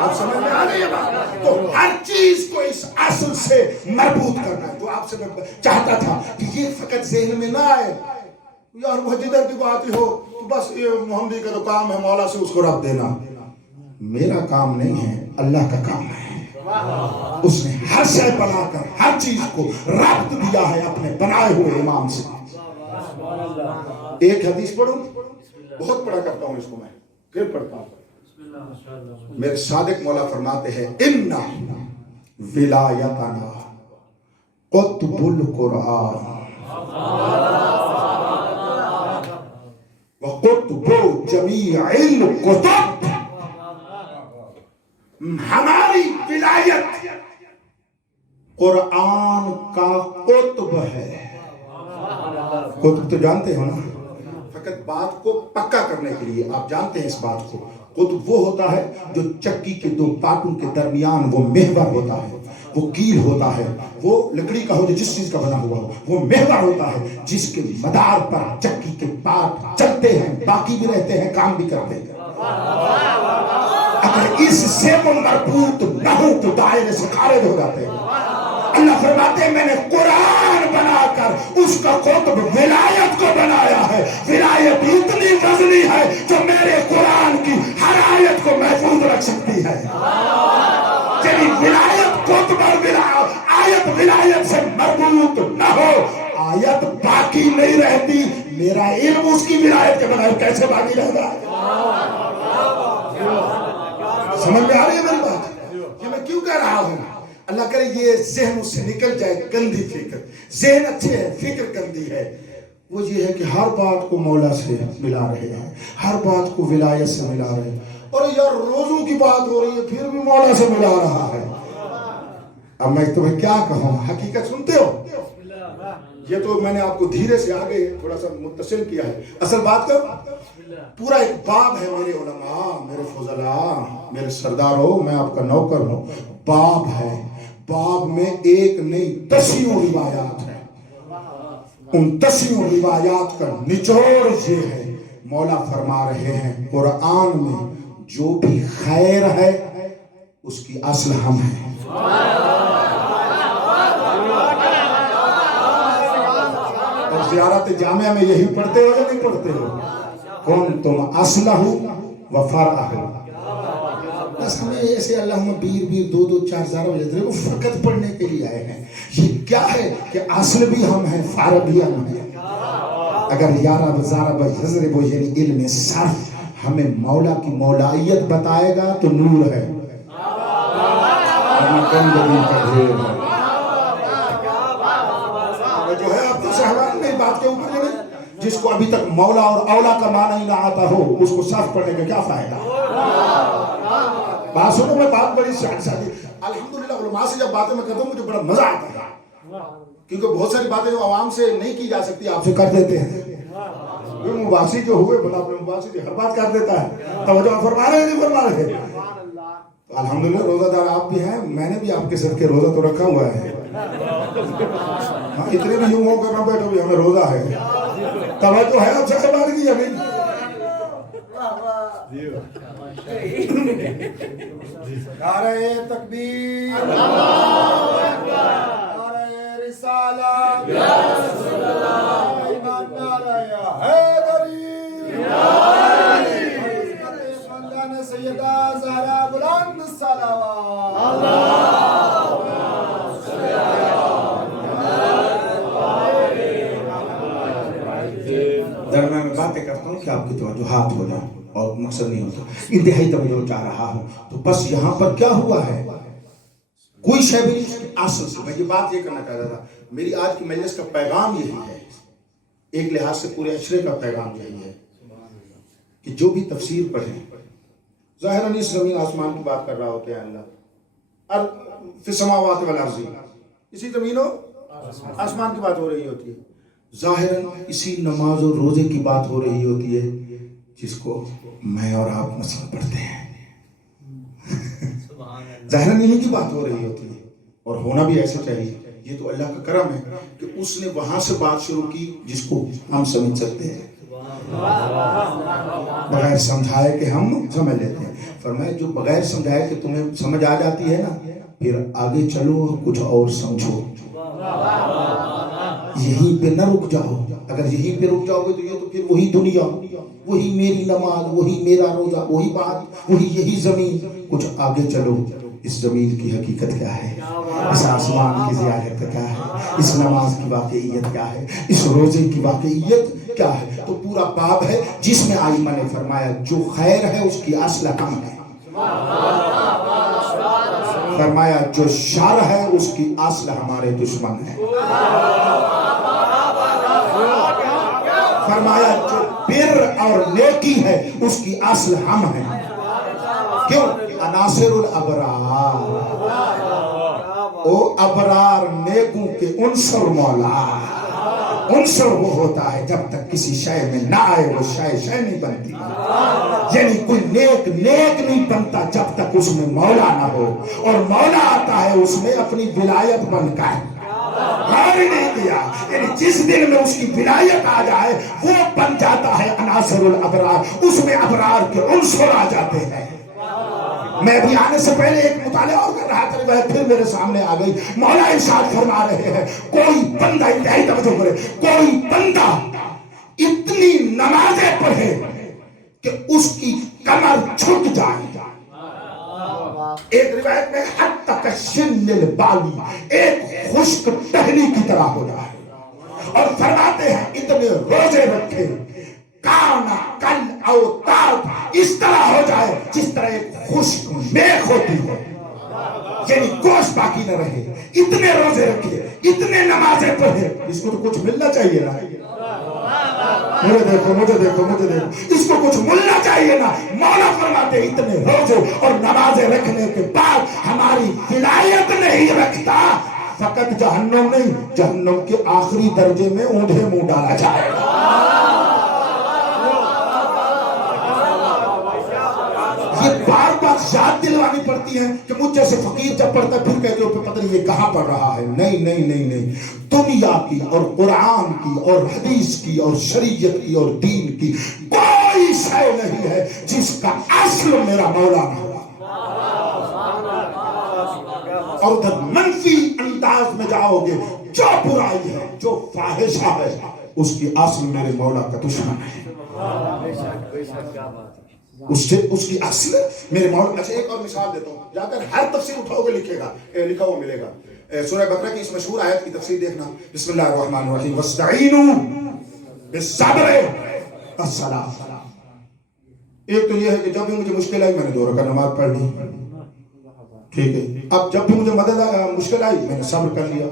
آپ سمجھ میں آ رہی ہے بات؟ تو ہر چیز کو اس اصل سے مربوط کرنا ہے. تو آپ سے میں چاہتا تھا کہ یہ فقط ذہن میں نہ آئے یار وہ جدھر کی بات ہی ہو تو بس یہ محمدی کا تو کام ہے مولا سے اس کو رب دینا. میرا کام نہیں ہے, اللہ کا کام ہے. اس نے ہر شے بنا کر ہر چیز کو ربط دیا ہے اپنے بنائے ہوئے امام سے. ایک حدیث پڑھوں, بہت پڑھا کرتا ہوں اس کو, میں پھر پڑھتا ہوں. میرے صادق مولا فرماتے ہیں اِنَّا وِلَایَتَنَا قُطْبُ الْقُرْآنِ وَقُطْبُ جَمِيعِ الْقُطُبِ. ہماری ولایت قرآن کا قطب ہے. قطب تو جانتے ہو نا, فقط بات کو پکا کرنے کے لیے آپ جانتے ہیں اس بات کو. قطب وہ ہوتا ہے جو چکی کے دو پاٹوں کے درمیان وہ محور ہوتا ہے, وہ کیل ہوتا ہے, وہ لکڑی کا ہو جو جس چیز کا بنا ہوا ہو, وہ محور ہوتا ہے جس کے مدار پر چکی کے پاٹ چلتے ہیں, باقی بھی رہتے ہیں, کام بھی کرتے ہیں. اگر اس سے وہ مربوط نہ ہو تو دائرے سے خارج ہو جاتے ہیں. اللہ فرماتے ہیں میں نے قرآن بنا کر اس کا قطب ولایت کو بنایا ہے. ولایت اتنی وزنی ہے جو میرے قرآن کی ہر آیت کو محفوظ رکھ سکتی ہے. یعنی ولایت قطب اور آیت ولایت سے مربوط نہ ہو آیت باقی نہیں رہتی. میرا علم اس کی ولایت کے بغیر کیسے باقی رہتا ہے؟ سمجھ میں آ رہی ہے میری بات؟ یہ میں کیوں کہہ رہا ہوں؟ اللہ کرے یہ ذہن اس سے نکل جائے گندی فکر. ذہن اچھے ہے, فکر گندی ہے. وہ یہ ہے کہ ہر بات کو مولا سے ملا رہے ہیں, ہر بات کو ولایت سے ملا رہے ہیں. اور یار روزوں کی بات ہو رہی ہے پھر بھی مولا سے ملا رہا ہے. اب میں تمہیں کیا کہوں, حقیقت سنتے ہو؟ یہ تو میں نے آپ کو دھیرے سے آگے تھوڑا سا متصل کیا ہے. اصل بات کا پورا ایک باب ہے. میرے علماء, میرے فضلاء, میرے سرداروں, میں آپ کا نوکر ہوں. باب ہے, باب میں ایک نہیں 10 روایات ہیں. ان 10 روایات کا نچوڑ یہ ہے, مولا فرما رہے ہیں قرآن میں جو بھی خیر ہے اس کی اصل ہم ہیں. اور زیارت جامعہ میں یہی پڑھتے ہو یا نہیں پڑھتے ہو؟ کون تم اصلہ و فرعہ. بس ہمیں ایسے اللہم بیر 2 4 زارہ وجہ وہ فقط پڑھنے کے لیے آئے ہیں. یہ کیا ہے کہ اصل بھی ہم ہیں, فرع بھی ہم ہیں. اگر یارہ وزارہ بجزر وہ یعنی علم صرف ہمیں مولا کی مولائیت بتائے گا تو نور ہے. جو ہے آپ تو سہلان میں بات کے اوپر جڑے جس کو ابھی تک مولا اور اولا کا معنی ہی نہ آتا ہو اس کو صرف پڑھنے کا کیا فائدہ؟ بات سنو, میں بات بڑی سادی. الحمدللہ علماء سے جب باتیں میں کرتا ہوں مجھے بڑا مزہ آتا ہے, کیونکہ بہت ساری باتیں جو عوام سے نہیں کی جا سکتی آپ سے کر دیتے ہیں. مباسی جو ہوئے بنا اپنے مباسی کی ہر بات کر دیتا ہے. توجہ فرما رہے ہیں نہیں فرما رہے؟ الحمدللہ روزہ دار آپ بھی ہیں, میں نے بھی آپ کے صدقے روزہ تو رکھا ہوا ہے. ہاں اتنے بھی یوں ہو کر نہ بیٹھو بھی ہمیں روزہ ہے. توجہ ہے آپ سے بات کی یا نہیں؟ نعرہ تکبیر, نعرہ رسالت, نعرہ حیدری, خاندان سیدہ زہرا بلند صلوات. درمیان میں باتیں کرتا ہوں کہ آپ کی توجہات ہو جائیں اور مقصد نہیں ہوتا. انتہائی توجہ چاہ رہا ہوں. تو بس یہاں پر کیا ہوا ہے, کوئی شے بھی نہیں اصل سے. میں یہ بات یہ کرنا چاہ رہا تھا, میری آج کی مجلس کا پیغام یہی ہے ایک لحاظ سے پورے اشرے کا پیغام یہی ہے کہ جو بھی تفسیر پڑھیں، ظاہراً اس زمین آسمان کی بات کر رہا ہوتا ہے اللہ، اور فی السماوات والارض، اسی زمین و آسمان کی بات ہو رہی ہوتی ہے، ظاہراً اسی نماز اور روزے کی بات ہو رہی ہوتی ہے جس کو میں اور آپ مثلا پڑھتے ہیں، ظاہراً انہیں کی بات ہو رہی ہوتی ہے، اور ہونا بھی ایسے چاہیے۔ یہ تو اللہ کا کرم ہے کہ اس نے وہاں سے بات شروع کی جس کو ہم سمجھ سکتے ہیں، بغیر سمجھائے کہ ہم سمجھ لیتے ہیں۔ فرمایا جو بغیر سمجھائے کہ تمہیں سمجھ آ جاتی ہے نا، پھر آگے چلو اور کچھ اور سمجھو، یہیں پہ نہ رک جاؤ۔ اگر یہیں پہ رک جاؤ گے تو یہ تو پھر وہی دنیا، وہی میری نماز، وہی میرا روزہ، وہی بات، وہی یہی زمین۔ کچھ آگے چلو، اس زمین کی حقیقت کیا ہے، اس آسمان کی زیارت کیا ہے، اس نماز کی واقعیت کیا ہے، اس روزے کی واقعیت کیا ہے۔ تو پورا باب ہے جس میں آئمہ نے فرمایا جو خیر ہے اس کی اصل ہم ہے، فرمایا جو شر ہے اس کی اصل ہمارے دشمن ہے، فرمایا جو بر اور نیکی ہے اس کی اصل ہم ہیں۔ کیوں؟ عناصر الابرار، او ابرار نیکوں کے عنصر مولا، عنصر وہ ہوتا ہے جب تک کسی شے میں نہ آئے وہ شے نہیں بنتی، یعنی کوئی نیک نہیں بنتا جب تک اس میں مولا نہ ہو، اور مولا آتا ہے اس میں اپنی ولایت بن کر، غور ہی نہیں کیا، یعنی جس دن میں اس کی ولایت آ جائے وہ بن جاتا ہے عناصر الابرار، اس میں ابرار کے عنصر آ جاتے ہیں۔ میں بھی آنے سے پہلے ایک مطالعہ اور کر رہا تھا، روایت پھر میرے سامنے آ گئی۔ مولا ارشاد فرما رہے ہیں کوئی بندہ، انتہائی توجہ کرے، کوئی بندہ اتنی نمازیں پڑھے کہ اس کی کمر چھٹ جائے، ایک روایت میں حتی کشن البالی، ایک خشک ٹہنی کی طرح ہو جائے، اور فرماتے ہیں اتنے روزے رکھے کانا کل اوتاد، اس طرح ہو جائے جس طرح ایک خشک میخ ہوتی ہے، یعنی گوشت باقی نہ رہے، اتنے روزے رکھے، اتنے نمازیں پڑھے، اس کو تو کچھ ملنا چاہیے نا، مجھے دیکھو، اس کو کچھ ملنا چاہیے نا۔ مولا فرماتے اتنے روزے اور نمازیں رکھنے کے بعد ہماری ولایت نہیں رکھتا، فقط جہنم نہیں، جہنم کے آخری درجے میں اونھے منہ ڈالا جائے گا۔ یہ بار بار یاد دلوانی پڑتی ہے کہ مجھ جیسے فقیر جب پڑھتا ہے پھر کہتے ہو پتہ نہیں یہ کہاں پڑھ رہا ہے۔ نہیں، دنیا کی اور قرآن کی اور حدیث کی اور شریعت کی اور دین کی کوئی شے نہیں ہے جس کا اصل میرا مولا نہ ہو، اور ادھر منفی انداز میں جاؤ گے، جو برائی ہے، جو فاحشہ ہے، اس کی اصل میرے مولا کا دشمن ہے، اس کی اصل میرے مولا۔ اچھا ایک اور مثال دیتا ہوں، جا کر ہر تفسیر اٹھاؤ گے لکھا ہوا ملے گا۔ سورہ بقرہ کی اس مشہور آیت کی تفسیر دیکھنا، بسم اللہ الرحمن الرحیم، وَاسْتَعِینُوا بِالصَّبْرِ وَالصَّلَاةِ۔ ایک تو یہ ہے کہ جب بھی مجھے مشکل آئی میں نے 2 رکعت نماز پڑھ لی، ٹھیک ہے۔ اب جب بھی مجھے مشکل آئی میں نے صبر کر لیا۔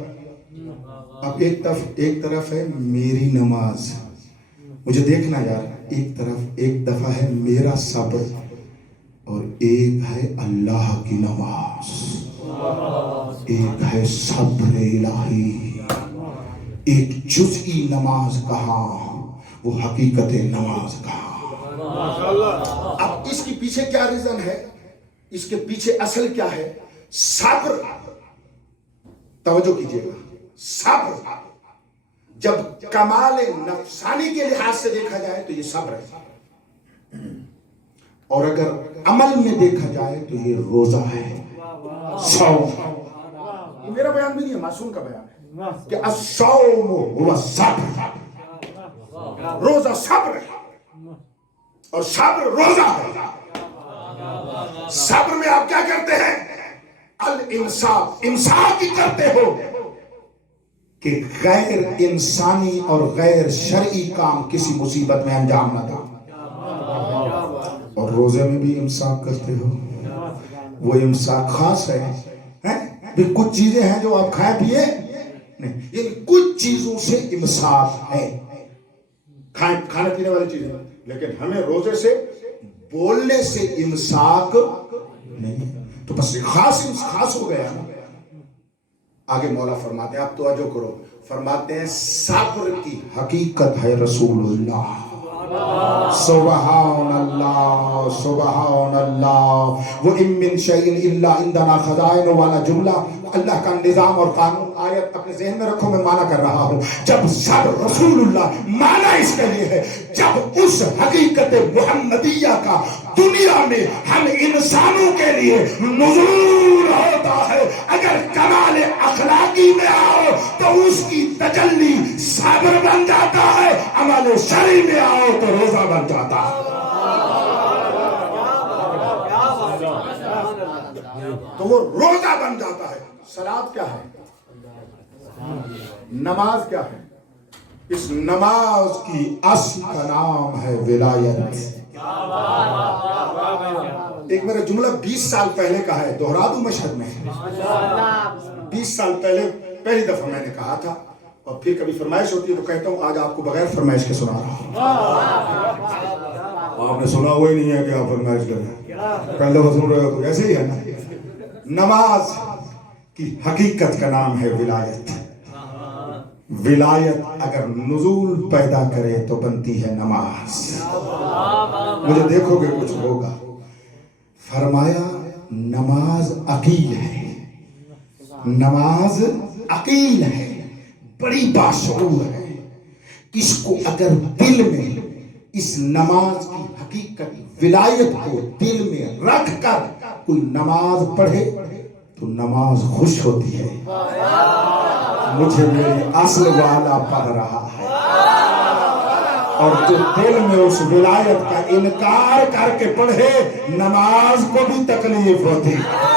اب ایک طرف ہے میری نماز، مجھے دیکھنا یار، ایک دفعہ ہے میرا صبر اور ایک ہے اللہ کی نماز، ایک ہے صبر الہی، ایک جزئی نماز کہاں، وہ حقیقت نماز کہاں۔ اب اس کے پیچھے کیا ریزن ہے، اس کے پیچھے اصل کیا ہے؟ صبر۔ توجہ کیجئے گا، صبر جب کمال نفسانی کے لحاظ سے دیکھا جائے تو یہ صبر ہے، اور اگر عمل میں دیکھا جائے تو یہ روزہ ہے، صوم۔ یہ میرا بیان بھی نہیں ہے، معصوم کا بیان ہے کہ الصوم هو الصبر، روزہ صبر ہے اور صبر روزہ ہے۔ صبر میں آپ کیا کرتے ہیں؟ الانصاف، انصاف کی کرتے ہو کہ غیر انسانی اور غیر شرعی کام کسی مصیبت میں انجام نہ دو، اور روزے میں بھی انصاف کرتے ہو۔ وہ انصاف خاص ہے، بھی کچھ چیزیں ہیں جو آپ کھائے پیے نہیں، یعنی کچھ چیزوں سے انصاف ہے، کھانے پینے والی چیزیں، لیکن ہمیں روزے سے بولنے سے امساک نہیں، تو بس خاص ہو گیا نا۔ آگے مولا فرماتے ہیں، آپ توجہ کرو، فرماتے ہیں صبر کی حقیقت ہے رسول اللہ۔ سبحان اللہ سبحان اللہ، وَإِن مِّن شَيْءٍ إِلَّا عِندَنَا خَزَائِنُهُ والا جملہ اللہ کا نظام اور قانون، آیت اپنے ذہن میں رکھو، میں معنی کر رہا ہوں۔ جب صبر رسول اللہ، معنی اس کے لیے ہے جب اس حقیقت محمدیہ کا دنیا میں ہم انسانوں کے لیے نزول ہوتا ہے، اگر کمال اخلاقی میں آؤ تو اس کی تجلی صبر بن جاتا ہے، عمل شرعی میں آؤ تو روزہ بن جاتا ہے۔ تو وہ روزہ بن جاتا ہے۔ صلاۃ کیا ہے؟ نماز کیا ہے؟ اس نماز کی اصل کا نام ہے ولایت۔ ایک میرا جملہ 20 سال پہلے کا ہے، دہرا دوں مشہد میں۔ 20 سال پہلے پہلی دفعہ میں نے کہا تھا، اور پھر کبھی فرمائش ہوتی ہے تو کہتا ہوں آج آپ کو بغیر فرمائش کے سنا رہا ہوں۔ آپ نے سنا ہوا ہی نہیں ہے کہ آپ فرمائش کریں، پہلے وہ سن رہے ہو تو ایسے ہی ہے نا۔ نماز کی حقیقت کا نام ہے ولایت۔ ولایت اگر نزول پیدا کرے تو بنتی ہے نماز۔ مجھے دیکھو گے کچھ ہوگا۔ فرمایا نماز عقیل ہے، نماز عقیل ہے، بڑی باشعور ہے۔ اس کو اگر دل میں اس نماز کی حقیقت ولایت کو دل میں رکھ کر کوئی نماز پڑھے تو نماز خوش ہوتی ہے، مجھے میری اصل والا پڑھ رہا ہے۔ اور جو دل میں اس ولایت کا انکار کر کے پڑھے نماز کو بھی تکلیف ہوتی ہے۔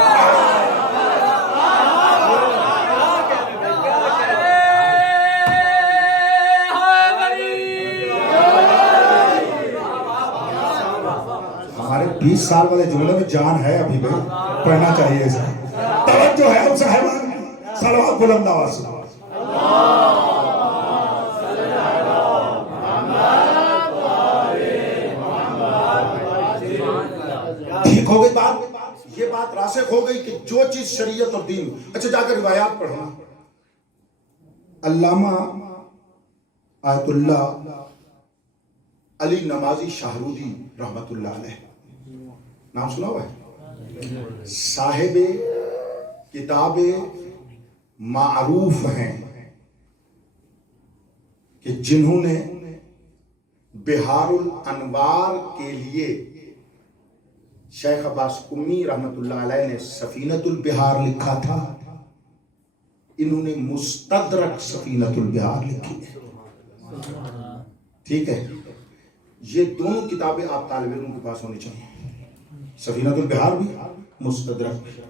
ہمارے 20 سال والے جملے میں جان ہے، ابھی بھی پڑھنا چاہیے اسے۔ توجہ ہے ہم صاحبان، صلوات بلند آواز سے۔ ٹھیک ہو گئی بات، یہ بات راسخ ہو گئی کہ جو چیز شریعت اور دین۔ اچھا جا کر روایات پڑھنا۔ علامہ آیت اللہ علی نمازی شاہرودی رحمت اللہ علیہ، نام سنا ہوا ہے؟ صاحب کتاب معروف ہیں کہ جنہوں نے بہار الانوار کے لیے شیخ عباس قمی رحمت اللہ علیہ نے سفینۃ البحار لکھا تھا، انہوں نے مستدرک سفینۃ البحار لکھی ہے۔ ٹھیک ہے، یہ دونوں کتابیں آپ طالب علم کے پاس ہونی چاہیے، سفینۃ البحار بھی، مستدرک بھی۔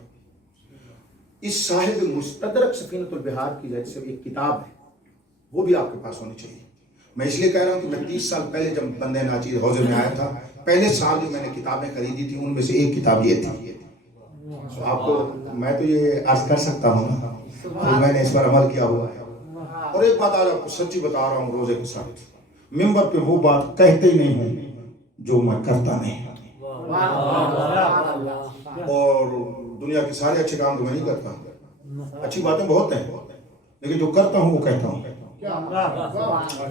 اس صاحب مستدرک سفینۃ البحار کی جیسے ایک کتاب ہے، وہ بھی آپ کے پاس ہونی چاہیے۔ میں اس لیے کہہ رہا ہوں کہ میں 30 سال پہلے جب بندہ ناچیز حوضے میں آیا تھا، پہلے سال جو میں نے کتابیں خریدی تھی ان میں سے ایک کتاب یہ تھی۔ آپ کو میں تو یہ عرض کر سکتا ہوں نا، تو میں نے اس پر عمل کیا ہوا ہے۔ اور ایک بات آج آپ کو سچی بتا رہا ہوں روزے کے ساتھ، ممبر پہ وہ بات کہتے ہی نہیں ہوں جو میں کرتا نہیں، اور دنیا کے سارے اچھے کام تو میں نہیں کرتا، اچھی باتیں بہت ہیں، لیکن جو کرتا ہوں وہ کہتا ہوں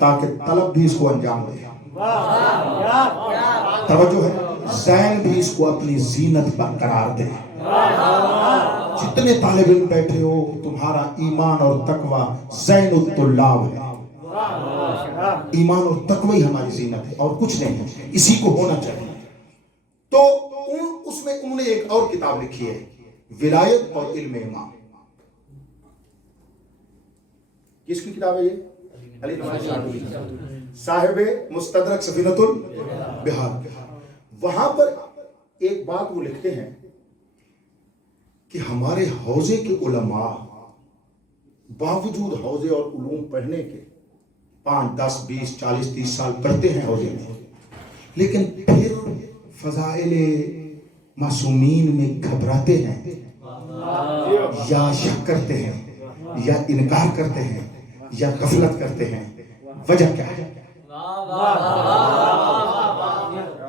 تاکہ طلب بھی اس کو انجام دے۔ توجہ ہے، زین بھی اس کو اپنی زینت برقرار دے۔ جتنے طالب علم بیٹھے ہو، تمہارا ایمان اور تقوی زین الطلاب ہے۔ ایمان اور تقوی ہماری زینت ہے اور کچھ نہیں ہے، اسی کو ہونا چاہیے۔ تو اس میں انہوں نے ایک اور کتاب لکھی ہے، ولایت اور علم امام۔ کس کی کتاب ہے یہ؟ علی نمازی شاہرودی صاحب مستدرک سفینۃ البحار۔ وہاں پر ایک بات وہ لکھتے ہیں کہ ہمارے حوزے کے علماء باوجود حوزے اور علوم پڑھنے کے 5 10 20 40 30 سال پڑھتے ہیں حوزے میں، لیکن پھر فضائل معصومین میں گھبراتے ہیں، یا شک کرتے ہیں، یا انکار کرتے ہیں، یا غفلت کرتے ہیں۔ وجہ کیا ہے؟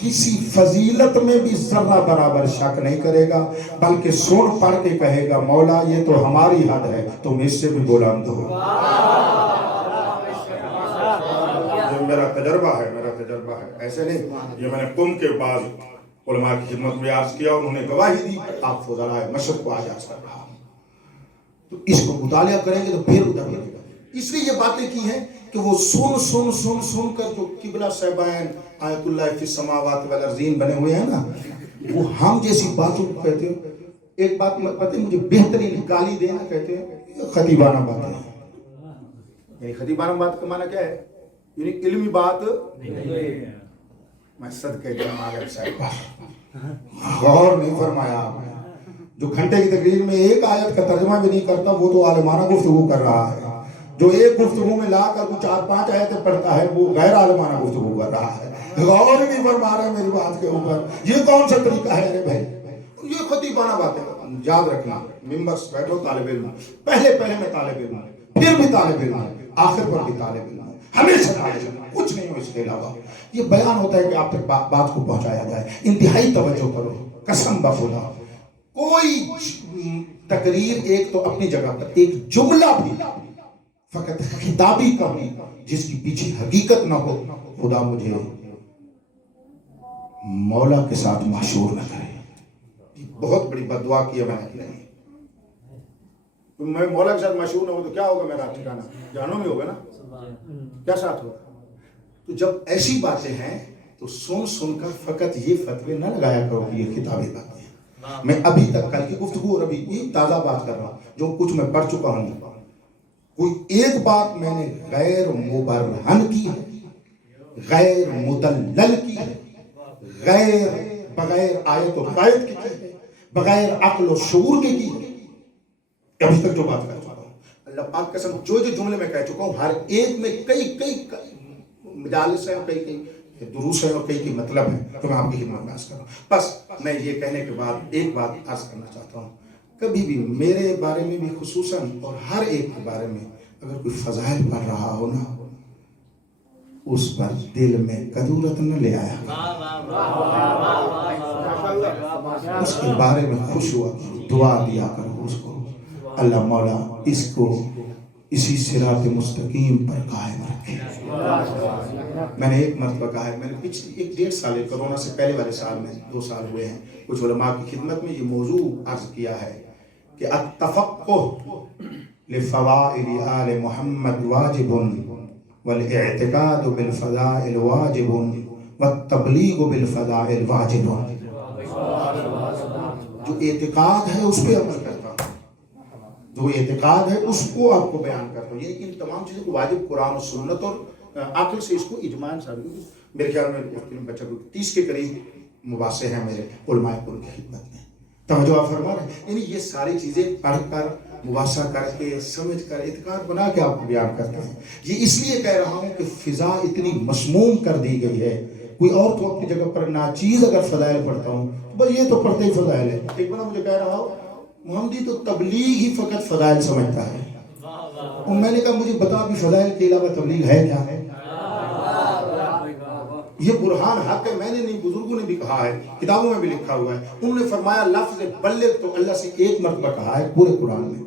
کسی فضیلت میں بھی ذرہ برابر شک نہیں کرے گا، بلکہ سن پڑھ کے کہے گا مولا یہ تو ہماری حد ہے، تم اس سے بھی بلند ہو۔ یہ میرا تجربہ ہے، ایسے نہیں، یہ میں نے قم کے بعض علماء کی خدمت میں عرض کیا، انہوں نے گواہی دی، آپ فضلائے مشرق کو آج کر رہا ہوں، تو اس کو مطالعہ کریں گے تو پھر ادھر لگے گا۔ اس لیے یہ باتیں کی ہیں کہ وہ سن کر جو قبلہ صاحبین آیت اللہ فی السماوات والارضین بنے ہوئے ہیں نا، وہ ہم جیسی باتوں کو کہتے ہیں۔ ایک بات پتہ ہے مجھے بہترین گالی دینا کہتے ہیں یہ خطیبانہ بات ہے، یعنی خطیبانہ بات کا معنی کیا ہے؟ یعنی علمی بات میں صدقے جناب آگر صاحب غور نہیں فرمایا آپ نے، جو گھنٹے کی تقریر میں ایک آیت کا ترجمہ بھی نہیں کرتا وہ تو عالمانہ گفتگو کر رہا ہے، جو ایک گفتگو میں لا کر وہ 4-5 آیتیں پڑھتا ہے وہ غیر عالمانہ گفتگو کر رہا ہے، غور نہیں فرما رہا میری بات کے اوپر۔ یہ کون سا طریقہ ہے ارے بھائی؟ یہ خطیبانہ باتیں یاد رکھنا، ممبر سے بیٹھو طالب علم، پہلے میں طالب علم، پھر بھی طالب علم، آخر پر بھی طالب علم، ہمیشہ طالب علم، کچھ نہیں ہو اس کے علاوہ۔ یہ بیان ہوتا ہے کہ آپ تک بات کو پہنچایا جائے، انتہائی توجہ کرو، قسم بخدا کوئی تقریر ایک تو اپنی جگہ پر، ایک جملہ بھی فقط خطابی کا بھی جس کی پیچھے حقیقت نہ ہو، خدا مجھے مولا کے ساتھ محشور نہ کرے۔ بہت بڑی بددعا کی ہے میں نے، میں مولا کے ساتھ محشور نہ ہو تو کیا ہوگا میرا ٹھکانہ؟ جہنم میں ہوگا نا، کیا ساتھ ہوگا؟ تو جب ایسی باتیں ہیں تو سن کر فقط یہ فتوے نہ لگایا کرو کہ یہ کتابی باتیں ہیں۔ میں ابھی تک کل کی گفتگو اور ابھی یہ تازہ بات کر رہا ہوں، جو کچھ میں پڑھ چکا ہوں، کوئی ایک بات میں نے غیر مبرہن کی ہے، غیر مدلل کی ہے، بغیر آیت و قائد کی ہے، بغیر عقل و شعور کی ہے، ابھی تک جو بات کر چکا ہوں اللہ پاک قسم، جو جملے میں کہہ چکا ہوں ہر ایک میں کئی مجالس ہیں، کئی دروس ہیں اور کئی مطلب ہیں، تو میں آپ کی خدمت میں عرض کر رہا ہوں۔ بس میں یہ کہنے کے بعد ایک بات عرض کرنا چاہتا ہوں، کبھی بھی میرے بارے میں بھی خصوصاً اور ہر ایک کے بارے میں اگر کوئی فضائل پڑھ رہا ہو نا، اس پر دل میں کدورت نہ لے آیا، اس کے بارے میں خوش ہوا، دعا دیا کرو اس کو، اللہ مولا اس کو اسی صراط مستقیم پر قائم رکھے۔ میں نے ایک مرتبہ کہا ہے، میں نے پچھلی 1-1.5 سال، کرونا سے پہلے والے سال میں 2 سال ہوئے ہیں، کچھ علماء کی خدمت میں یہ موضوع عرض کیا ہے کہ التفقہ لفضائل آل محمد واجب والاعتقاد بالفضائل واجب والتبلیغ بالفضائل واجب۔ جو اعتقاد ہے اس پہ عمل کرتا ہوں، جو اعتقاد ہے اس کو آپ کو بیان کرتا ہوں، یہ ان تمام چیزوں کو واجب قرآن و سنت اور عقل سے اس کو اجماع ثابت۔ میرے خیال میں بچہ 30 کے قریب مباحثے ہیں میرے علماء قرآن کی خدمت میں، توجہ آپ فرما رہے ہیں، یعنی یہ ساری چیزیں پڑھ کر مباحثہ کر کے سمجھ کر اعتقاد بنا کے آپ کو بیان کرتے ہیں۔ یہ اس لیے کہہ رہا ہوں کہ فضا اتنی مسموم کر دی گئی ہے، کوئی اور تو اپنی جگہ پر ناچیز اگر فضائل پڑھتا ہوں بس یہ تو پڑھتے ہی فضائل ہے۔ ایک بار مجھے کہہ رہا ہو محمدی تو تبلیغ ہی فقط فضائل سمجھتا ہے، اور میں نے کہا مجھے بتا بھی فضائل کے علاوہ تبلیغ ہے کیا ہے؟ یہ برہان حق ہے، میں نے نہیں، بزرگوں نے بھی کہا ہے، کتابوں میں بھی لکھا ہوا ہے، انہوں نے فرمایا لفظ بلغ تو اللہ سے 1 مرتبہ کہا ہے پورے قرآن میں،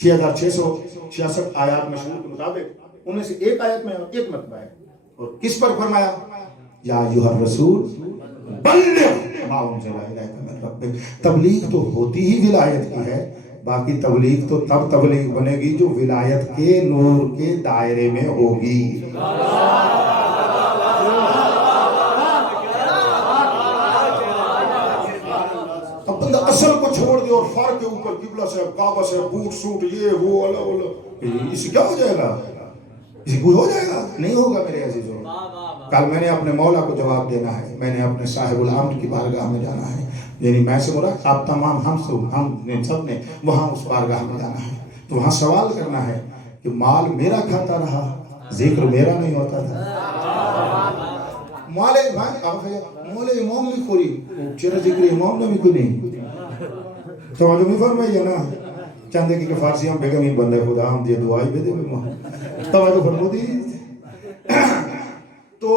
6666 آیات مشہور کے مطابق ان میں سے ایک آیت میں 1 مرتبہ ہے، اور کس پر فرمایا؟ یا ایھا الرسول بلغ ما انزل الیک من ربک۔ تبلیغ تو ہوتی ہی ولایت کی ہے، باقی تبلیغ تو تب تبلیغ بنے گی جو ولایت کے نور کے دائرے میں ہوگی۔ اب بندہ اصل کو چھوڑ دے اور فار کے اوپر قبلہ سے کعبہ سے بوٹ سوٹ یہ وہ اللہ، اس سے کیا ہو جائے گا؟ اس سے کوئی ہو جائے گا؟ نہیں ہوگا میرے عزیزوں۔ کل میں نے اپنے مولا کو جواب دینا ہے، میں نے اپنے صاحب الامر کی بارگاہ میں جانا ہے، یعنی میں سے مراد آپ تمام ہم سب نے وہاں اس بارگاہ میں جانا ہے، تو وہاں سوال کرنا ہے کہ مال میرا کھاتا رہا، ذکر میرا نہیں ہوتا تھا۔ مول امام بھی خوری چرا ذکر امام نے بھی کوئی نہیں، توجہ نہیں فرمائی ہے نا، چاندے کی فارسی ہم بیگم ہی بندے خدا ہم دیے دعائی بھی دے توجہ فرمو دی۔ تو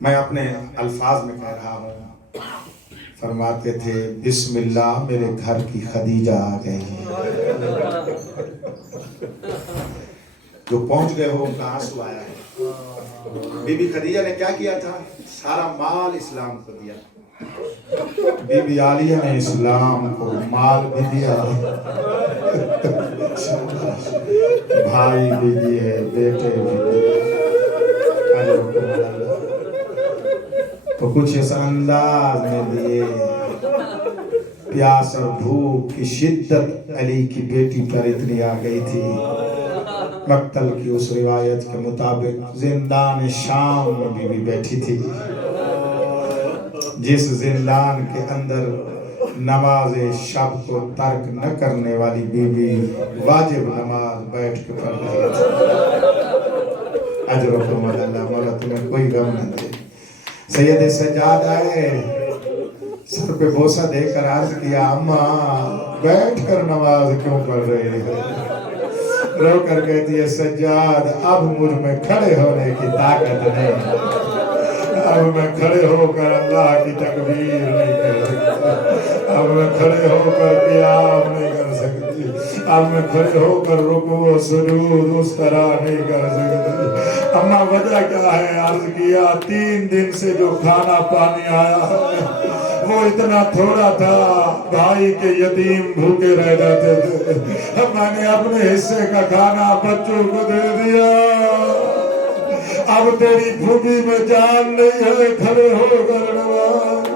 میں اپنے الفاظ میں کہہ رہا ہوں. فرماتے تھے بسم اللہ میرے گھر کی خدیجہ آ گئی. جو پہنچ گئے ہو ان کا آنسو آیا ہے. بی بی خدیجہ نے کیا کیا تھا؟ سارا مال اسلام کو دیا. بی بی عالیہ نے اسلام کو مال بھی دیا, بھائی بھی دیے, بیٹے بھی دیے. تو کچھ اس انداز میں دیے. پیاس اور بھوک کی شدت علی کی بیٹی پر اتنی آ گئی تھی. مقتل کی اس روایت کے مطابق زندان شام میں بی بی بیٹھی تھی, جس زندان کے اندر نماز شب کو ترک نہ کرنے والی بی بی واجب نماز بیٹھ کے پڑھ رہی تھی. اجرکم اللہ, مولا تمہیں کوئی غم نہ دے. سید سجاد آئے, سر پہ بوسہ دے کر عرض کیا اماں بیٹھ کر نماز کیوں پڑھ رہی ہے؟ رو کر کہتی ہے سجاد اب مجھ میں کھڑے ہونے کی طاقت نہیں, اب میں کھڑے ہو کر اللہ کی تکبیر نہیں کر سکتی, اب میں کھڑے ہو کر قیام نہیں کر سکتی, اب میں کھڑے ہو کر رکوع و سجود اس طرح نہیں کر سکتی. اماں وجہ کیا ہے؟ عرض کیا 3 دن سے جو کھانا پانی آیا ہے وہ اتنا تھوڑا تھا, بھائی کے یتیم بھوکے رہ جاتے تھے, میں نے اپنے حصے کا کھانا بچوں کو دے دیا. اب تیری بھوکی میں جان نہیں ہے, کھڑے ہو کر نماز.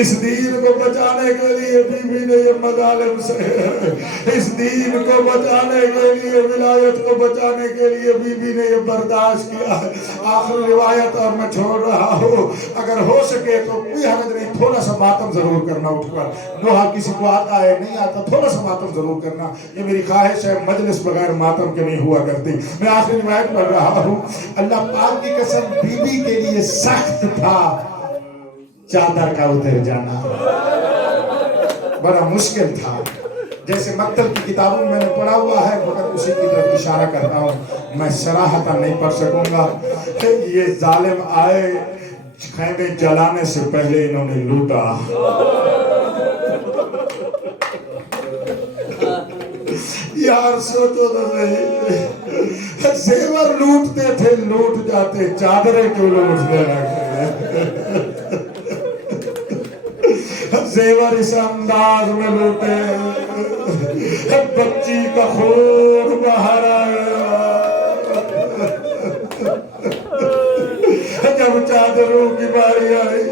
اس دین کو بچانے کے لیے بی بی نے یہ مظالم سے, اس دین کو بچانے کے لیے, ولایت کو بچانے کے لیے بی بی نے یہ برداشت کیا ہے. آخر روایت اور میں چھوڑ رہا ہوں, اگر ہو سکے تو کوئی حرج نہیں, تھوڑا سا ماتم ضرور کرنا اٹھ کر. نوحہ کسی کو آتا ہے نہیں آتا, تھوڑا سا ماتم ضرور کرنا, یہ میری خواہش ہے. مجلس بغیر ماتم کے نہیں ہوا کرتی. میں آخری روایت پڑھ رہا ہوں. اللہ پاک کی قسم بی بی کے لیے سخت تھا چادر کا اتر جانا, بڑا مشکل تھا. جیسے مقتل کی کتابوں میں نے پڑھا ہوا ہے, مگر اسی کی طرف اشارہ کرتا ہوں. میں صراحتاً نہیں پڑھ سکوں گا. یہ ظالم آئے, خیمے جلانے سے پہلے انہوں نے لوٹا. یار سوچو تو صحیح, زیور لوٹتے تھے لوٹ جاتے, چادریں کیوں لوٹنے لگے؟ زیور اس انداز میں لوٹے, بچی کا خون باہر آیا. جب چادروں کی باری آئی,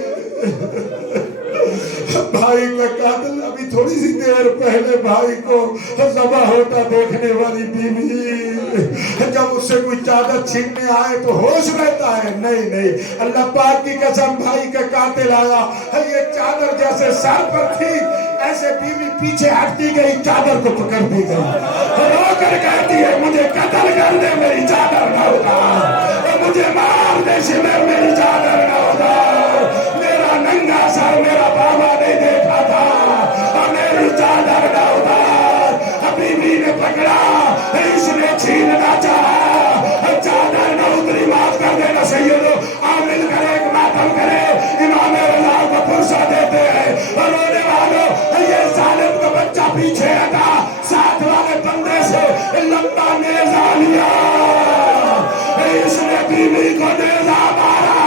بھائی کا قاتل ابھی تھوڑی سی دیر پہلے بھائی کو ذبح ہوتا دیکھنے والی بیوی, جب اس سے کوئی چادر چھیننے آئے تو ہوش رہتا ہے؟ نہیں نہیں. اللہ پاک کی قسم بھائی کا قاتل آیا, یہ چادر جیسے سر پر تھی ایسے بیوی پیچھے ہٹتی گئی, چادر کو پکڑتی گئی, رو کر کہتی ہے مجھے قتل کر دے میری چادر نہ اتار, مجھے مار دے شمر میری چادر نہ اتار. میرا ننگا سر میرا بابا نہیں دیکھا تھا, اور میری چادر نہ اتار. بیوی نے پکڑا, اس نے چھیننا چاہا, چادر نہ اتری, معاف کر دینا سیدو. عامل کرے, ایک ماتم کرے, امام رضا کو فرصہ دیتے ہیں. اور رونے والوں, یہ ظالم کا بچہ پیچھے ہٹا, ساتھ والے بندے سے لمبا نیزہ لیا, اس نے بیوی کو نیزہ مارا.